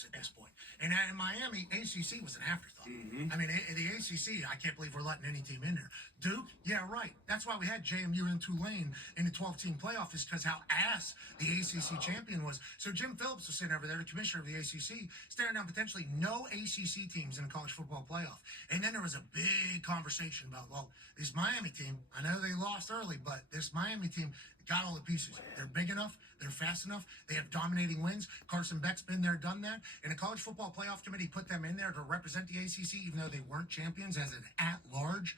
conference at this point. And in Miami, ACC was an afterthought. I mean, the ACC, I can't believe we're letting any team in there. Duke, yeah, right. That's why we had JMU and Tulane in the 12-team playoff, is because how ass the ACC champion was. So Jim Phillips was sitting over there, the commissioner of the ACC, staring down potentially no ACC teams in the college football playoff. And then there was a big conversation about, well, this Miami team, I know they lost early, but this Miami team got all the pieces. They're big enough. They're fast enough. They have dominating wins. Carson Beck's been there, done that. And the College Football Playoff Committee put them in there to represent the ACC, even though they weren't champions, as an at-large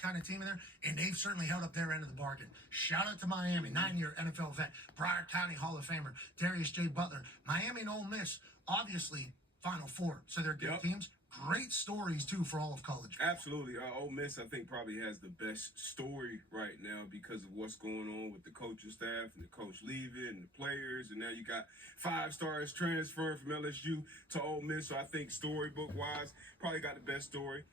kind of team in there. And they've certainly held up their end of the bargain. Shout out to Miami, 9-year NFL vet, Broward County Hall of Famer, Darius J. Butler. Miami and Ole Miss, obviously, Final Four. So they're good teams. Great stories, too, for all of college. Absolutely. Ole Miss, I think, probably has the best story right now because of what's going on with the coaching staff and the coach leaving and the players. And now you got 5 stars transferring from LSU to Ole Miss. So I think storybook-wise, probably got the best story.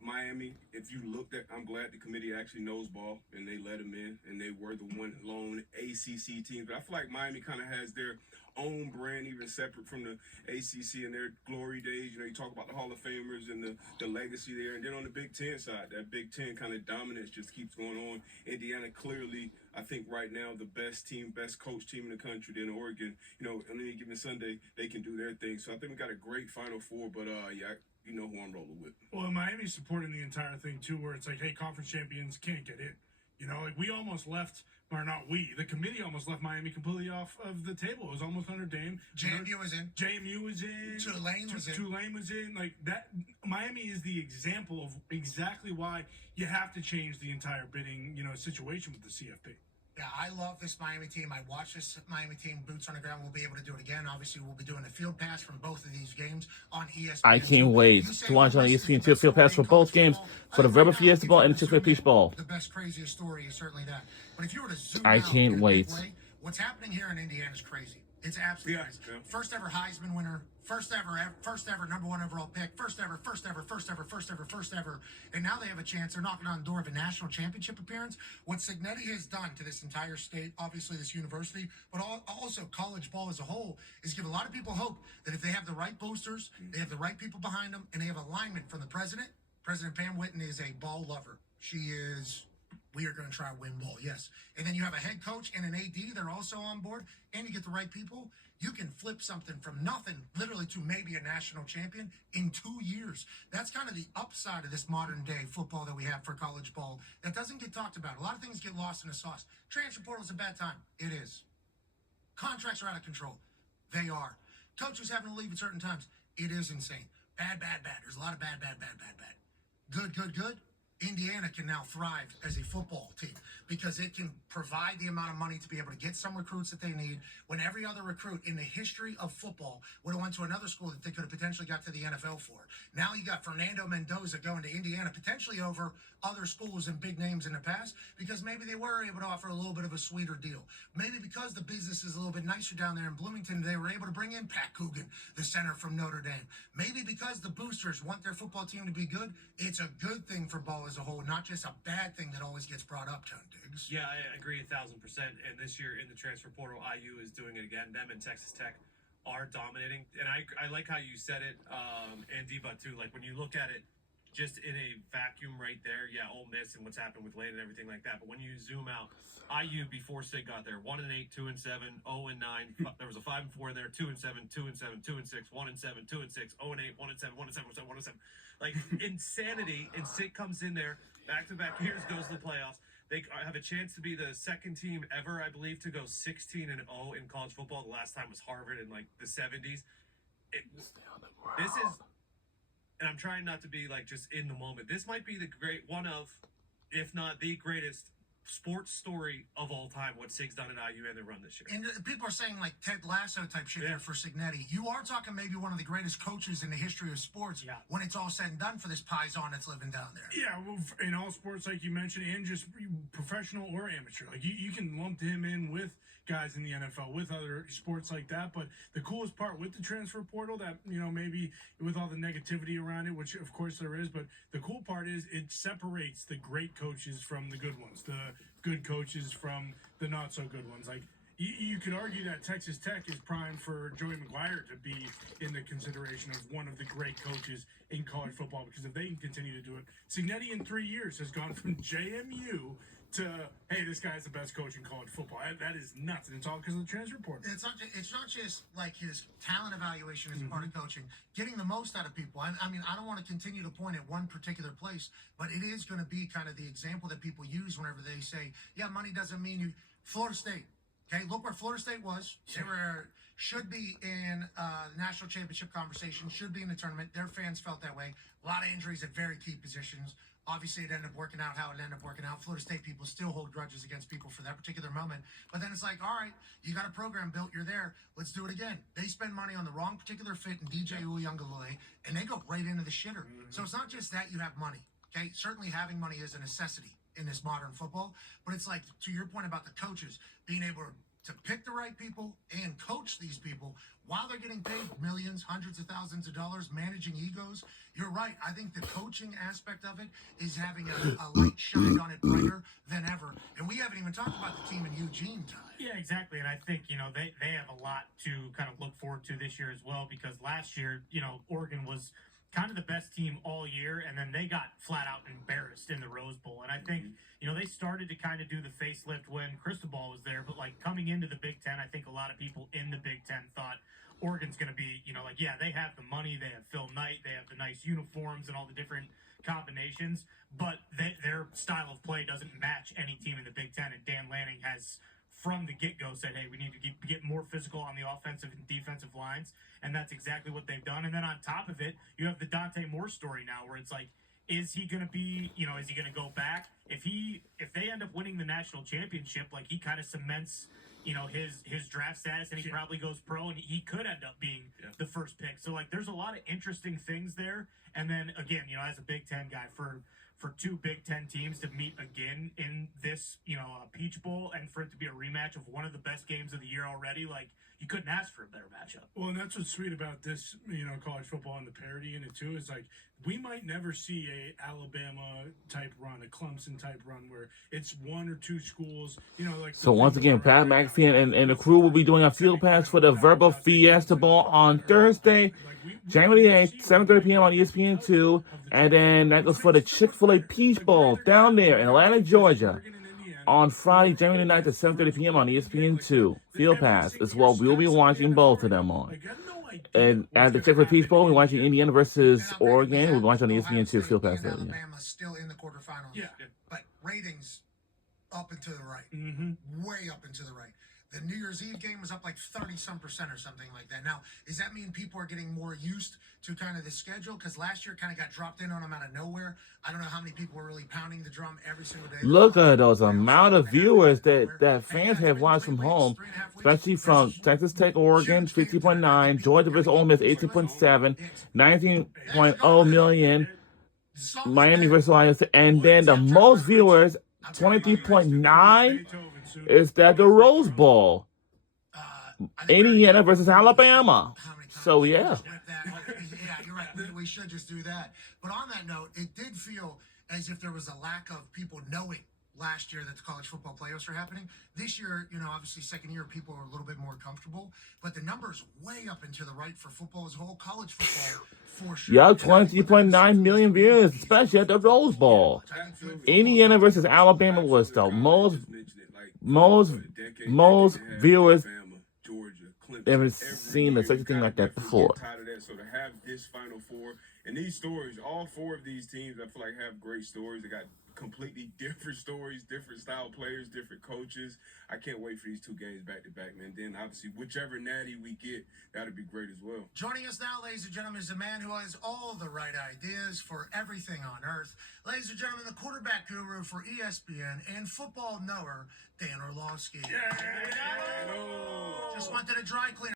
Miami, if you looked at, I'm glad the committee actually knows ball and they let them in and they were the one lone ACC team. But I feel like Miami kind of has their own brand, even separate from the ACC and their glory days. You know, you talk about the Hall of Famers and the legacy there. And then on the Big Ten side, that Big Ten kind of dominance just keeps going on. Indiana clearly, I think right now, the best team, best coach team in the country. Then Oregon, you know, on any given Sunday, they can do their thing. So I think we got a great Final Four. But, yeah, you know who I'm rolling with. Well, Miami's supporting the entire thing, too, where it's like, hey, conference champions can't get in. You know, like we almost left, or not we, the committee almost left Miami completely off of the table. It was almost under Dame. JMU was in. JMU was in. Tulane was in. Tulane was in. Like that, Miami is the example of exactly why you have to change the entire bidding, situation with the CFP. Yeah, I love this Miami team. I watch this Miami team, boots on the ground. We'll be able to do it again. Obviously, we'll be doing a field pass from both of these games on ESPN. I can't wait to watch on ESPN2 field pass for both games, for the vrbo Fiesta Bowl and the Six-Way Peach Bowl. The best, craziest story is certainly that. But if you were to zoom I out can't in a wait. big way, what's happening here in Indiana is crazy. It's absolutely crazy. Yeah. First ever Heisman winner, first ever number 1 overall pick, first ever, and now they have a chance. They're knocking on the door of a national championship appearance. What Cignetti has done to this entire state, obviously this university, but also college ball as a whole, is give a lot of people hope that if they have the right boosters, they have the right people behind them, and they have alignment from the president. President Pam Whitten is a ball lover. She is. We are going to try to win ball, yes. And then you have a head coach and an AD. They're also on board. And you get the right people. You can flip something from nothing, literally, to maybe a national champion in 2 years. That's kind of the upside of this modern day football that we have for college ball that doesn't get talked about. A lot of things get lost in the sauce. Transfer portal is a bad time. It is. Contracts are out of control. They are. Coaches having to leave at certain times. It is insane. Bad. There's a lot of bad. Good. Indiana can now thrive as a football team because it can provide the amount of money to be able to get some recruits that they need when every other recruit in the history of football would have went to another school that they could have potentially got to the NFL for. Now you got Fernando Mendoza going to Indiana potentially over other schools and big names in the past because maybe they were able to offer a little bit of a sweeter deal. Maybe because the business is a little bit nicer down there in Bloomington, they were able to bring in Pat Coogan, the center from Notre Dame. Maybe because the boosters want their football team to be good, it's a good thing for ball as a whole, not just a bad thing that always gets brought up, John Diggs. Yeah, I agree 1,000%. And this year in the transfer portal, IU is doing it again. Them and Texas Tech are dominating. And I like how you said it, and Deba too. Like when you look at it just in a vacuum right there, yeah, Ole Miss and what's happened with Lane and everything like that. But when you zoom out, IU before Sig got there, 1-8, 2-7, 0-9. There was a 5-4 in there, 2-7, 2-7, 2-6, 1-7, 2-6, 0-8, 1-7, 1-7, 1-7. Like insanity. And Sig comes in there, back-to-back years, goes to the playoffs. They have a chance to be the second team ever, I believe, to go 16-0 in college football. The last time was Harvard in like the 70s. This is, and I'm trying not to be like just in the moment. This might be the one of, if not the greatest sports story of all time, what Sig's done at IU and their run this year. And people are saying like Ted Lasso type shit here for Cignetti. You are talking maybe one of the greatest coaches in the history of sports when it's all said and done for this Paisan that's living down there. Yeah, well, in all sports, like you mentioned, and just professional or amateur. Like you can lump him in with guys in the NFL, with other sports like that. But the coolest part with the transfer portal that, maybe with all the negativity around it, which of course there is, but the cool part is it separates the great coaches from the good ones, the good coaches from the not so good ones. Like You could argue that Texas Tech is primed for Joey McGuire to be in the consideration of one of the great coaches in college football, because if they can continue to do it, Cignetti in 3 years has gone from JMU to, hey, this guy's the best coach in college football. That is nuts, and it's all because of the transfer portal. It's not just like his talent evaluation is part of coaching, getting the most out of people. I mean, I don't want to continue to point at one particular place, but it is going to be kind of the example that people use whenever they say, yeah, money doesn't mean you. Florida State. Okay, look where Florida State was. They should be in the national championship conversation, should be in the tournament. Their fans felt that way. A lot of injuries at very key positions. Obviously, it ended up working out how it ended up working out. Florida State people still hold grudges against people for that particular moment. But then it's like, all right, you got a program built. You're there. Let's do it again. They spend money on the wrong particular fit in DJ Uiagalelei, and they go right into the shitter. So it's not just that you have money. Okay, certainly having money is a necessity in this modern football, but it's like, to your point about the coaches being able to pick the right people and coach these people while they're getting paid millions, hundreds of thousands of dollars, managing egos. You're right. I think the coaching aspect of it is having a light shined on it brighter than ever. And we haven't even talked about the team in Eugene, Ty. Yeah, exactly. And I think, they have a lot to kind of look forward to this year as well, because last year, Oregon was kind of the best team all year, and then they got flat out embarrassed in the Rose Bowl. And I think, they started to kind of do the facelift when Cristobal was there, but like coming into the Big Ten, I think a lot of people in the Big Ten thought Oregon's going to be, they have the money, they have Phil Knight, they have the nice uniforms and all the different combinations, but their style of play doesn't match any team in the Big Ten. And Dan Lanning has, from the get-go, said, hey, we need to get more physical on the offensive and defensive lines, and that's exactly what they've done. And then on top of it, you have the Dante Moore story now, where it's like, is he going to be, is he going to go back? If they end up winning the national championship, like, he kind of cements, his draft status, and he probably goes pro, and he could end up being the first pick. So, like, there's a lot of interesting things there. And then, again, as a Big Ten guy, for two Big Ten teams to meet again in this, Peach Bowl, and for it to be a rematch of one of the best games of the year already, like, you couldn't ask for a better matchup. Well, and that's what's sweet about this, college football and the parity in it too, is like, we might never see a Alabama type run, a Clemson type run, where it's one or two schools, like. So once again, Pat McAfee and the crew will be doing a field pass for the Vrbo Fiesta Bowl on Thursday, January 8th, 7:30 p.m. on ESPN2, and then that goes for the Chick-fil-A Peach Bowl down there in Atlanta, Georgia, on Friday, January 9th at 7:30 p.m. on ESPN2. Field pass as well. We will be watching both of them on. And at the Chick-fil-A Peach Bowl, we're watching Indiana versus Oregon. We're watching on ESPN2 Field pass. And Alabama's still in the quarterfinals. Yeah. But ratings up and to the right. Way up and to the right. The New Year's Eve game was up like 30-some% or something like that. Now, does that mean people are getting more used to kind of the schedule? Because last year kind of got dropped in on them out of nowhere. I don't know how many people were really pounding the drum every single day. Look at those amount of viewers that fans have watched from home, especially from Texas Tech, Oregon, 50.9, Georgia versus Ole Miss, 18.7, 19.0 million, Miami versus Ohio State, and then the most viewers, 23.9, is that the Rose Bowl, Indiana versus Alabama. So yeah. Yeah, you're right. We should just do that. But on that note, it did feel as if there was a lack of people knowing last year that the college football playoffs are happening. This year, obviously second year, people are a little bit more comfortable. But the numbers way up and to the right for football as a whole, college football for sure. Yeah, 20.9 million viewers, especially at the Rose Bowl. Indiana versus Alabama was the most viewers ever seen such a thing like that before. So to have this Final Four and these stories, all four of these teams, I feel like have great stories. They got completely different stories, different style players, different coaches. I can't wait for these two games back to back, man. Then obviously whichever natty we get, that'll be great as well. Joining us now, ladies and gentlemen, is a man who has all the right ideas for everything on earth. Ladies and gentlemen, the quarterback guru for ESPN and football knower, Dan Orlovsky. Yeah. Just went to the dry cleaner.